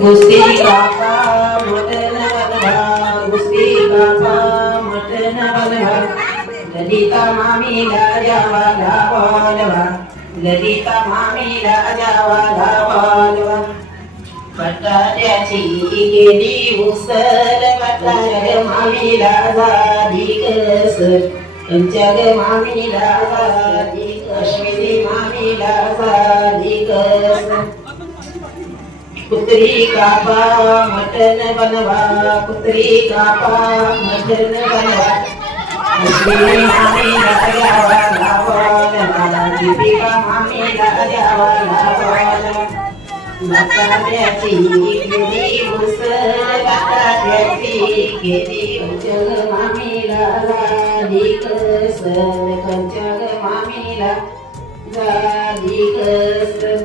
गुस्ती कापा मटन बनवा गुस्ती कापा मटन बनवा ललिता मामीला जावा धावालवा ललिता मामीला जावा धावालवा बटाट्याची केली उसळ बटाट्या मामीला झाली कसर त्यांच्या ग मामीला झाली अश्विनी मामीला झाली कसर कुत्री कापा मटन बनवा कुत्री कापा मटन बनवा अश्विनी मामीला जावा धावालवा दीपिका मामीला जावा धावालवा बटाट्याची केली उसळ बटाट्याची केली उसळ मामीला झाली कसर कंच्या ग मामीला झाली कसर